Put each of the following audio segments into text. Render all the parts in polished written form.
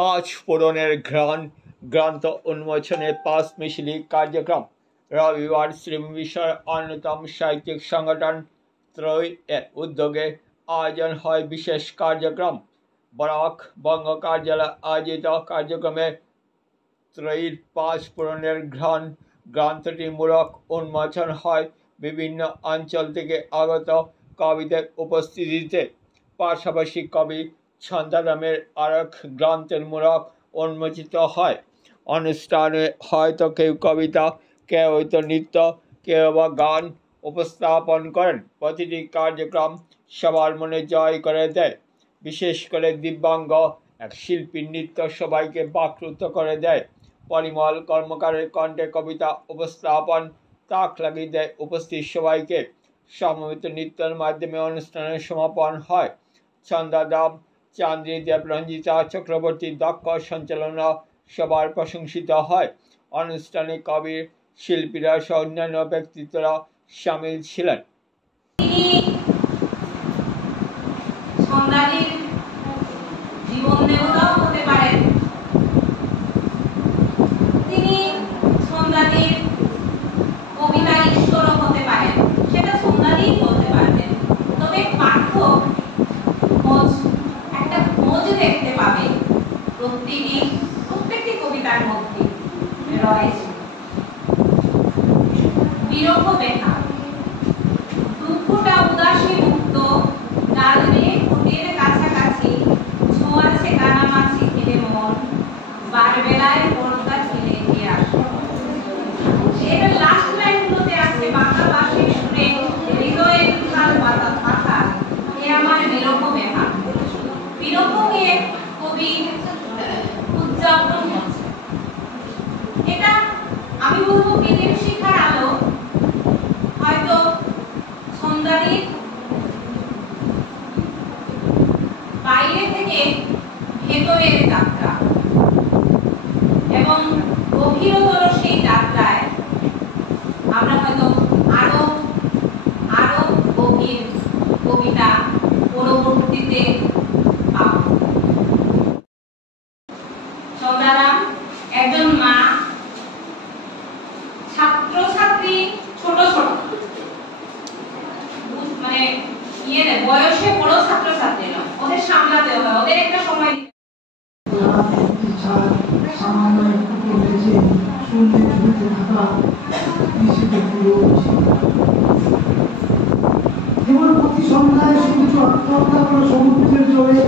পাঁচ পূরণের ঘ্রাণ গ্রন্থ উন্মোচনের 5 মিছিলি কার্যক্রম রবিবার শ্রীবিশ্বর অন্যতম সাহিত্যিক সংগঠন ত্রয়ী এর উদ্যোগে আয়োজন হয় বিশেষ কার্যক্রম। বরাক বঙ্গ কার্যালয়ে আয়োজিত কার্যক্রমে ত্রয়ীর 5 পূরণের ঘ্রাণ গ্রন্থটি মূলক উন্মোচন হয় বিভিন্ন অঞ্চল থেকে আগত কবিদের উপস্থিতিতে। পাশাপাশি কবি ছন্দারামের আরেক গ্রন্থের মূলক উন্মোচিত হয়। অনুষ্ঠানে হয়তো কেউ কবিতা, কেউ হয়তো নৃত্য, কেউ বা গান উপস্থাপন করেন। প্রতিটি কার্যক্রম সবার মনে জয় করে দেয়। বিশেষ করে দিব্যাঙ্গ এক শিল্পীর নৃত্য সবাইকে বাকরুদ্ধ করে দেয়। পরিমল কর্মকারের কণ্ঠে কবিতা উপস্থাপন তাক লাগিয়ে দেয় উপস্থিত সবাইকে। সমবেত নৃত্যের মাধ্যমে অনুষ্ঠানের সমাপন হয়। ছন্দাদাম, চান্দ্রী দেব, রঞ্জিতা চক্রবর্তীর দক্ষ সঞ্চালনা সবার প্রশংসিত হয়। অনুষ্ঠানে কবি, শিল্পীরা সহ অন্যান্য ব্যক্তিত্বরা সামিল ছিলেন। প্রত্যেকটি কবিতার মধ্যে রয়েছে বিরহ ব্যথা, দুঃখটা উদাসী মুক্ত, গালে ঠোঁটের কাছাকাছি ছোঁয়াছে কানামাছি খেলে মন, বারবেলায় পর্দা ছেলে এগিয়ে আসে। এর লাস্ট লাইনগুলোতে আছে বাঁকা বাঁশির সুরে হৃদয়ের উথাল পাতা, এ আমার বিরহ ব্যথা। বিরহকে কবি উদযাপন করছে। এটা আমি বলবো বিদেশ শিক্ষার আলো। হয়তো ছন্দানীর বাইরে থেকে ভেতরের যাত্রা এবং গভীরতর সেই যাত্রায় আমরা হয়তো আরো আরো গভীর কবিতা পরবর্তীতে পাব। ছন্দারাম একজন মা, ছাত্রছাত্রী ছোট ছোট মানে বয়সে বড় ছাত্রছাত্রী নয়, ওদের সামলাতে হবে, ওদের একটা সময় যেমন প্রতি সন্ধ্যায় সূর্য আত্মহত্যা করে সমুদ্রের জলে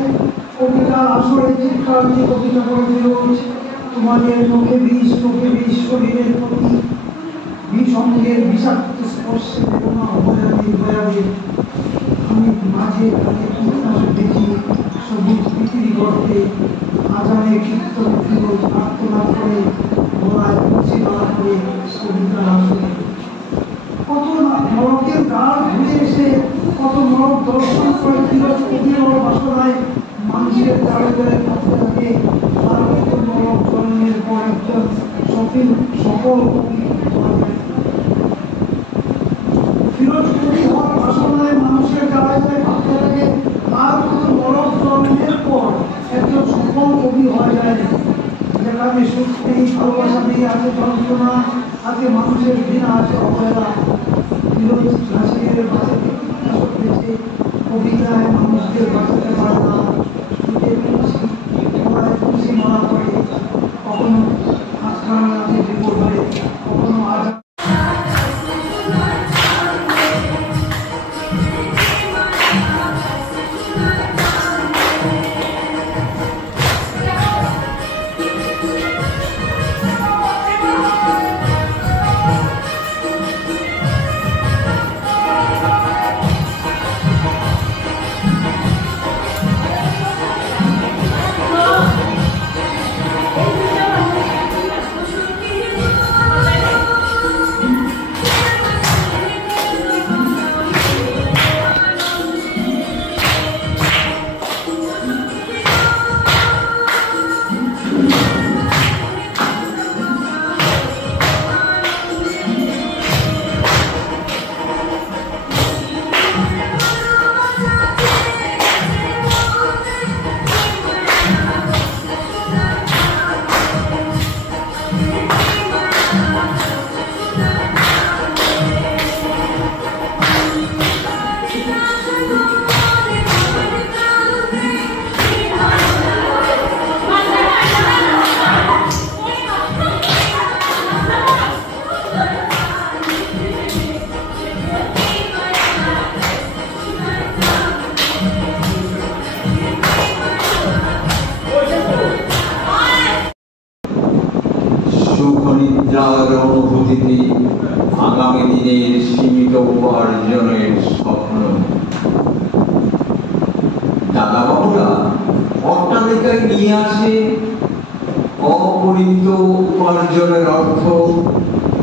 কবিতা আসরে চিৎকার দিয়ে কবিতা করে দিল, তোমাদের মুখে বিষ শরীরের প্রতি বিষঙ্গের বিষাক্ত স্পর্শে বেদনা অবদানে দয়াবে। আমি মাঝে তাকে কীটনাশক দেখি সবুজ পৃথিবী গর্তে আজানে কীর্তন ফিরোজ আত্মনাদ করে ঘোড়ায় পুঁছি মারা করে কবিতার আসরে। কত নরকের দ্বার ঘুরে এসে কত নরক দর্শন করে ফিরোজ কবির বাসনায় মানুষের দ্বারে দ্বারে পথে থাকে। তার কত নরক জন্মের পর একজন সকল কবি ফিরোজ কবি হওয়ার বাসনায় মানুষের দ্বারে দ্বারে পথে থাকে। আর কত নরক জন্মের পর একজন সফল কবি হয়ে যায়, যেখানে সুখ নেই, ভালোবাসা নেই, আছে যন্ত্রণা, আছে মানুষের ঘৃণা, আছে অবহেলা। ফিরোজ হাসির বাঁচাতে কীটনাশক পেয়েছে, কবিতায় মানুষদের বাঁচাতে পারে না। খুশি মারা পড়ে, কখনো আজকাল আছে বিপদ হয়ে, কখনো আজ যার অনুভূতিতে আগামী দিনের সীমিত উপার্জনের স্বপ্ন। দাদাবাবুরা অট্টালিকায় নিয়ে আসে অপরিমিত উপার্জনের অর্থ,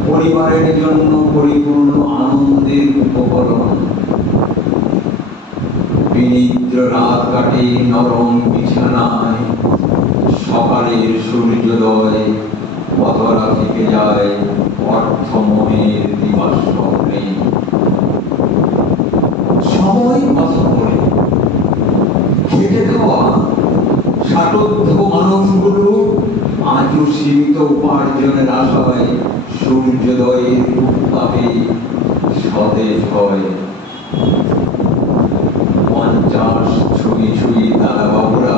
পরিবারের জন্য পরিপূর্ণ আনন্দের উপকরণ। বিনিদ্র রাত কাটে নরম বিছানায়, সকালের সূর্যোদয় অধরা থেকে যায় অর্থময়ের দিবাস স্বপ্নে। সময় কথা বলে খেটে খাওয়া ষাটোর্ধ্ব মানুষগুলো আজও সীমিত উপার্জনের আশায় সূর্যোদয়ের উত্তাপে সতেজ হয়। 50 ছুঁই ছুঁই দাদাবাবুরা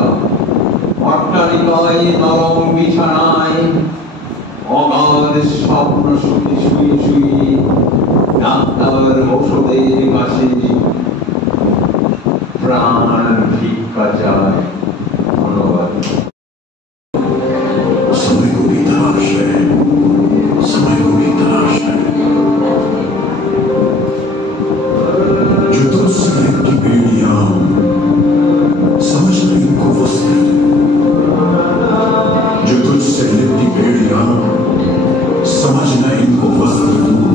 অট্টালিকায় নরম বিছানায় অগাধ স্বপ্ন শুয়ে শুয়ে শুয়ে ডাক্তার ঔষধের কাছে প্রাণ ভিক্ষা চায়। ধন্যবাদ। समय को भी तलाश है, समय को भी तलाश है। जो तुझसे की बेड़ियां समझ नहीं इनको वस्त्र, जो तुझसे की बेड़ियां समझ नहीं इनको वस्त्र।